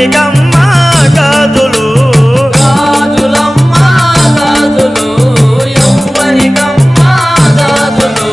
ఎవ్వరికమ్మ గాజులు గాజులమ్మ గాజులు ఎవ్వరికమ్మ గాజులు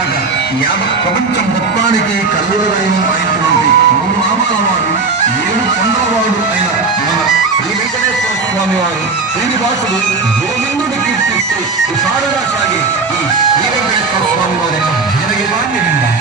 అంతేకాక యావత్ ప్రపంచం మొత్తానికి కల్లుడైన అయినటువంటి మూడు నామాల వాడు, ఏడు కొండలవాడు అయిన మన శ్రీ వెంకటేశ్వర స్వామి వారు శ్రీనివాసుడు గోవిందుడి కీర్తిస్తూ విశాలుగా సాగి ఈ శ్రీ వెంకటేశ్వర స్వామి వారి యొక్క భజనగీతాన్ని విందాం.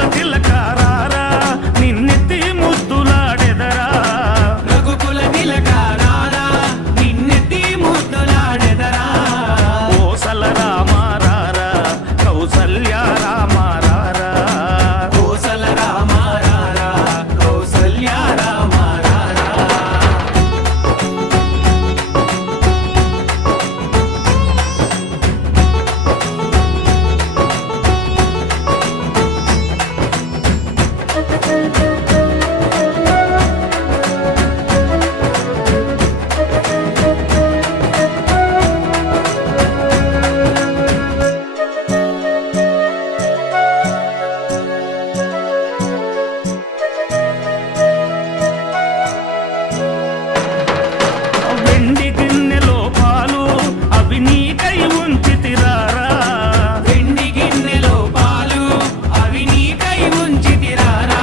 రఘుకుల తిలకారారా నిన్నెత్తి ముద్దులాడెదరా రఘుకుల తిలకారారా నిన్నెత్తి ముద్దులాడెదరా కోసల రామారారా కౌసల్య రామారారా కోసల రామారారా కౌసల్య రామారారా వెండి గిన్నెలో పాలు అవి నీకై ఉంచితిరారా వెండి గిన్నెలో పాలు అవి నీకై ఉంచితిరారా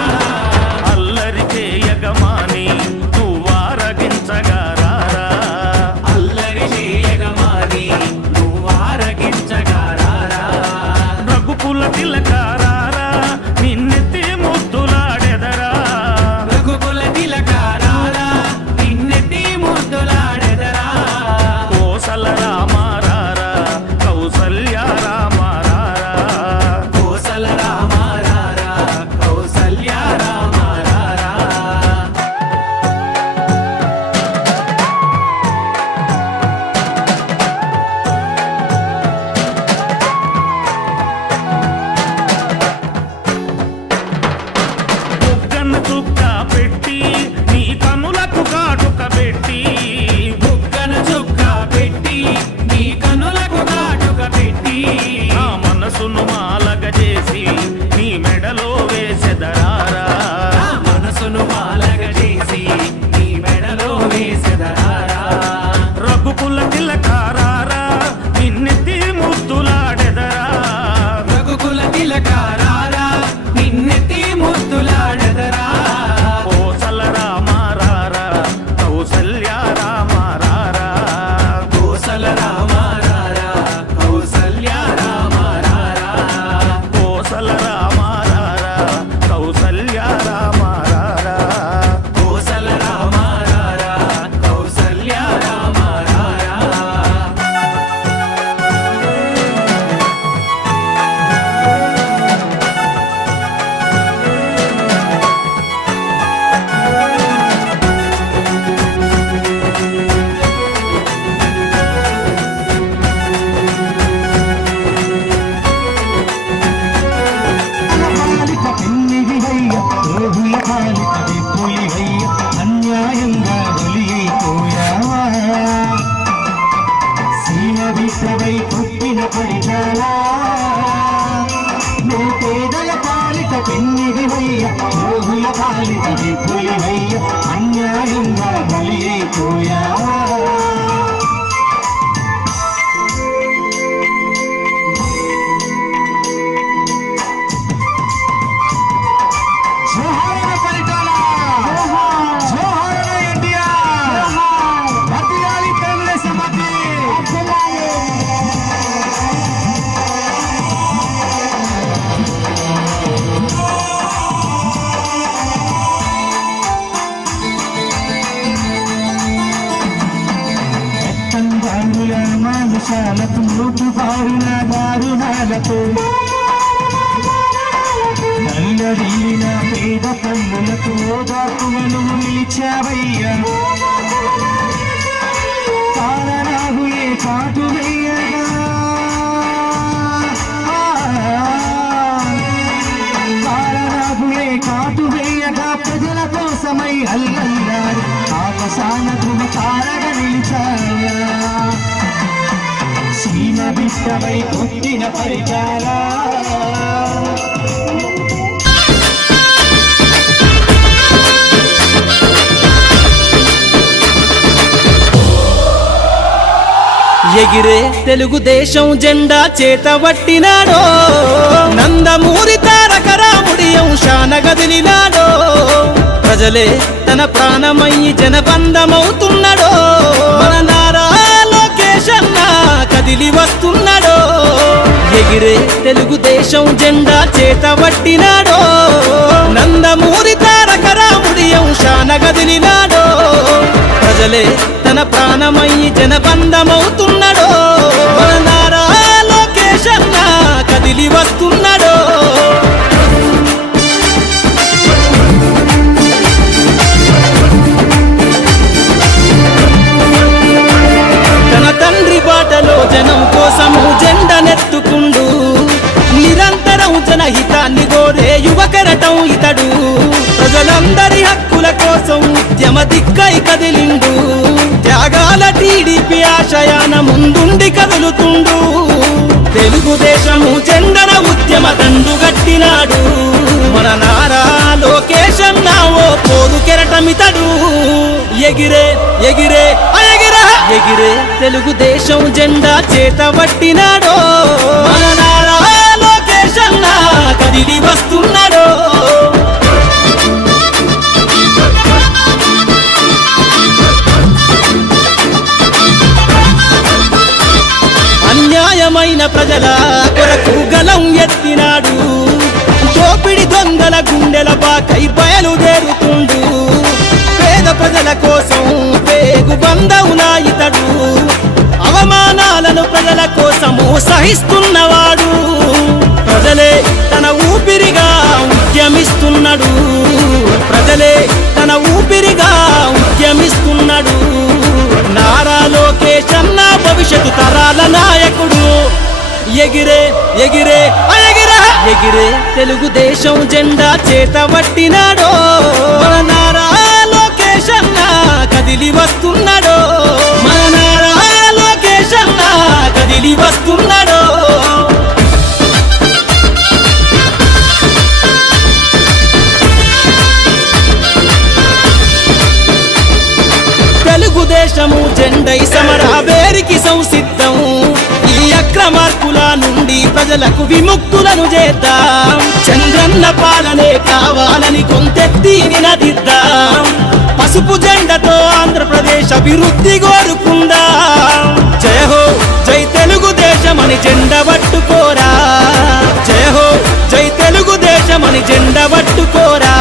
అల్లరి చేయగమాని నువ్వారగించగారారా అల్లరి చేయగమాని నువ్వారగించగారారా రఘుకుల తిలకారారా నిన్నెత్తి ముద్దులాడెదరా రఘుకుల తిలకారారా నిన్నెత్తి ముద్దులాడెదరా కోసల రామారారా కౌసల్య రామారారా కోసల రామారారా కౌసల్య రామారారా బుగ్గన చుక్క పెట్టి నీ కనులకు కాటుక పెట్టి బుగ్గన చుక్క పెట్టి నీ కనులకు కాటుక పెట్టి నా మనసును మాలగ చేసి నీ మెడలో వేసెదరారా నా మనసును మాలగ చేసి నీ మెడలో వేసెదరారా రఘుకుల తిలకారారా నిన్నెత్తి ముద్దులాడెదరా రఘుకుల తిలకారారా నిన్నెత్తి ముద్దులాడెదరా కోసల రామారారా కౌసల్య రామారారా కోసల రామారారా కౌసల్య రామారారా కోసల రామారారా కౌసల్య రామారారా కోసల రామారారా కౌసల్య రామారారా పాలిక పెన్నిదివయ్య రోగుల పాలిక విప్పులివయ్య అన్యాయంగా బలి అయిపోయావా సీమ విత్తవై పుట్టిన పరిచాలా నువ్వు పేదల పాలిక పెన్నిదివయ్య రోగుల పాలిక విప్పులివయ్య అన్యాయంగా బలి అయిపోయావా జోహార్ పరిటాల జోహార్ ఇండియా మధ్యకాలి కాంగ్రెస్ మధ్య ఎత్తంగానుల మానుషాలకు నోటు బారున దారుణాలకు నల్లడిల్లిన పేద పన్నులకు ఓదాకులను నిలిచావయ్యా కారణాగులే కాటు వేయగా కారణాగులే కాటు వేయగా ప్రజల కోసమై అల్లల్లారు ఆకాశాన ధృవ తారగా నిలిచావా సీమ బిడ్డవై పుట్టిన పరిచారా ఎగిరే తెలుగుదేశం జెండా చేతబట్టినాడో నందమూరి తారక రాముడి అంశాన గదిలినాడో ప్రజలే తన ప్రాణమయ్యి జనబంధమవుతున్నాడో మన నారా లోకేశన్న కదిలి వస్తున్నాడో ఎగిరే తెలుగుదేశం జెండా చేతబట్టినాడో నందమూరి తారక రాముడి అంశాన గదిలినాడో ప్రజలే తన ప్రాణమయ్యి జనబంధమవుతున్నాడో మన నారా లోకేష్ అన్న కదిలి వస్తున్నాడో తన తండ్రి బాటలో జనం కోసము జెండనెత్తుకుండు నిరంతరం జనహితాన్ని కోరే యువకరటం ఇతడు ప్రజలందరి హక్కుల కోసం ఉద్యమ దిక్కై కదిలిండు త్యాగాల టీడీపీ ఆశయాన ముందుండి కదులుతుండు తెలుగుదేశము జెండన ఉద్యమ దండు గట్టినాడు మన నారా లోకేష్ అన్న ఓ పోరు కెరటమితడు ఎగిరే ఎగిరే ఎగిరే తెలుగుదేశం జెండా చేతబట్టినాడో మన నారా లోకేష్ అన్న కదిలి వస్తున్నాడో అన్యాయమైన ప్రజల కొరకు గలం ఎత్తినాడు దోపిడి దొంగల గుండెల బాకై బయలుదేరుతుండు పేద ప్రజల కోసం పేగు బంధవునా ఇతడు అవమానాలను ప్రజల కోసము సహిస్తున్నవాడు ప్రజలే తన ఊపిరిగా ఉద్యమిస్తున్నాడు ప్రజలే తన ఊపిరిగా ఉద్యమిస్తున్నాడు నారా లోకేష్ అన్న భవిష్యత్తు తరాల నాయకుడు ఎగిరే ఎగిరే ఎగిరే తెలుగుదేశం జెండా చేతబట్టినాడో మన నారా లోకేష్ అన్న కదిలి వస్తున్నాడో మన నారా లోకేష్ అన్న కదిలి వస్తున్నాడో తెలుగుదేశము జెండై సమరావేరికి సంసిద్ధం ఈ అక్రమార్కుల నుండి ప్రజలకు విముక్తులను చేద్దాం చంద్రన్న పాలనే కావాలని కొంతెత్తి నినదిద్దాం పసుపు జెండతో ఆంధ్రప్రదేశ్ అభివృద్ధి కోరుకుందాం జయ హో జై తెలుగుదేశం అని జెండ పట్టుకోరా జయ హో జై తెలుగుదేశం అని జెండ పట్టుకోరా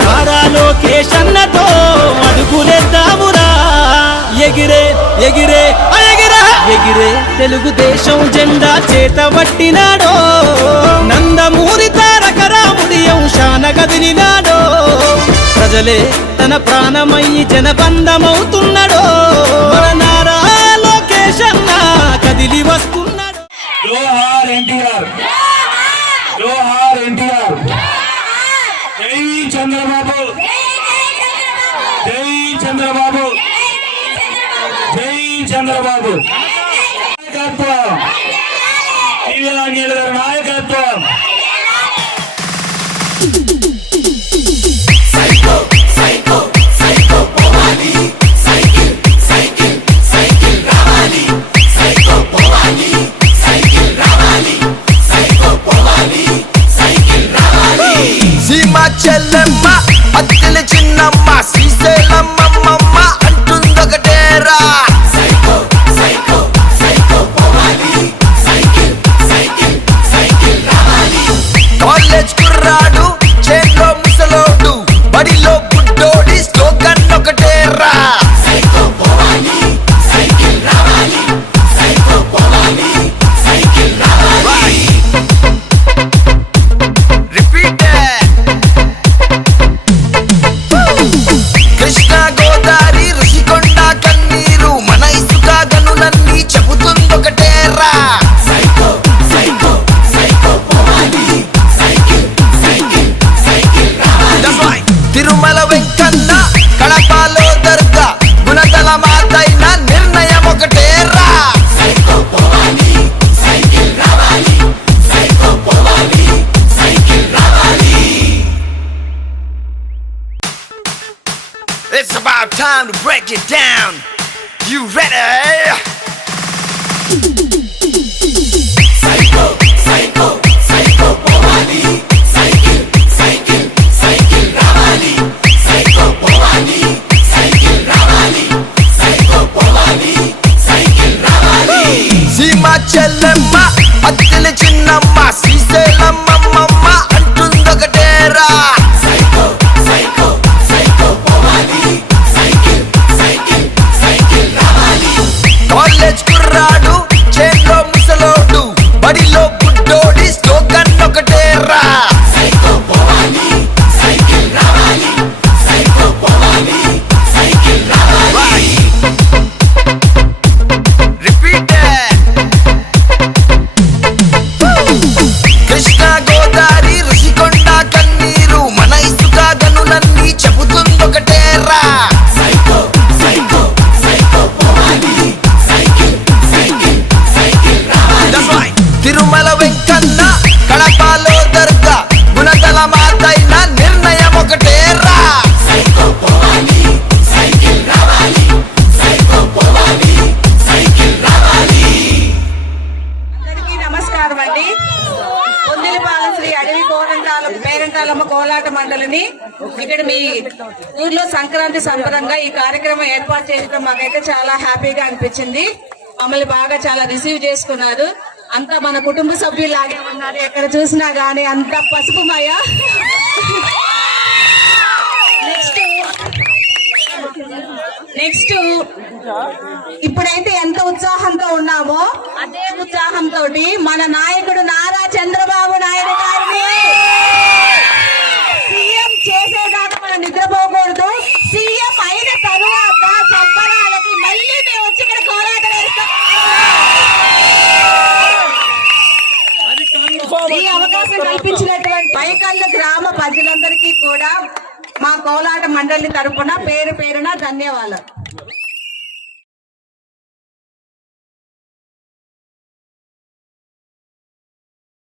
నారా లోకేష్ అన్నతో అడుగులేద్దామురా ఎగిరే ఎగిరే ఎగిరే తెలుగుదేశం జెండా చేతబట్టినాడో నందమూరి తారక రాముడి అంశాన గదిలినాడో ప్రజలే తన ప్రాణమయ్యి జనబంధమవుతున్నాడో మన నారా లోకేష్ అన్న కదిలి వస్తున్నాడు జోహార్ ఎన్టీఆర్ జోహార్ ఎన్టీఆర్ జై చంద్రబాబు జై చంద్రబాబు జై చంద్రబాబు నాయకత్వం దివ్యాంగుల నాయకత్వం సీమా చెల్లెమ్మ అత్తెల చిన్నమ్మ శ్రీశైలమ్మమ్మ అంటుందొకటేరా కాలేజ్ కుర్రాడు చేతిలో ముసలోడు బడిలో గుడ్డోడి స్లోగన్ ఒకటేరా కృష్ణా గోదావరి ఋషికొండ కన్నీరు మన ఇసుక గనులన్నీ చెబుతుందొకటేరా తిరుమల వెంకన్న కడపలో దర్గా గుణదల మాతైన నిర్ణయం ఒకటేరా It's about time to break it down. You ready? Psycho, psycho, psycho, Bhavani. Cycle, cycle, cycle, Ravali. Psycho, Bhavani. Cycle, Ravali. Psycho, Bhavani. Cycle, Ravali. Sima Chellemma, Godari Rushikonda కన్నీరు మన ఇసుక గనులన్నీ చెబుతుందొకటేరా That's right. తిరుమల వెంకన్న కడపలో దర్గా గుణదల మాతైన నిర్ణయం ఒకటేరా అందరికీ నమస్కారం అండి. పొందిలిపాలెం శ్రీ అడవి పేరంటాలమ్మ కోలాట మండలిని ఇక్కడ మీ ఊర్లో సంక్రాంతి సంబరంగా ఈ కార్యక్రమం ఏర్పాటు చేయడం మాకైతే చాలా హ్యాపీగా అనిపించింది. మమ్మల్ని బాగా చాలా రిసీవ్ చేసుకున్నారు. అంతా మన కుటుంబ సభ్యులాగే ఉన్నారు. ఎక్కడ చూసినా గానీ అంత పసుపుమయ. నెక్స్ట్ ఇప్పుడైతే ఎంత ఉత్సాహంతో ఉన్నామో అదే ఉత్సాహంతో మన నాయకుడు నారా చంద్రబాబు నాయుడు గారిని సీఎం చేసేదాకా మనం నిద్రపోకూడదు. సీఎం అయిన తరువాత సంబరాలకి మళ్ళీ మేము వచ్చి ఇక్కడ కోలాట వేస్తాం. ఈ అవకాశం కల్పించినటువంటి పైకల్ల గ్రామ ప్రజలందరికీ కూడా మా కోలాట మండలి తరపున పేరు పేరున ధన్యవాదాలు.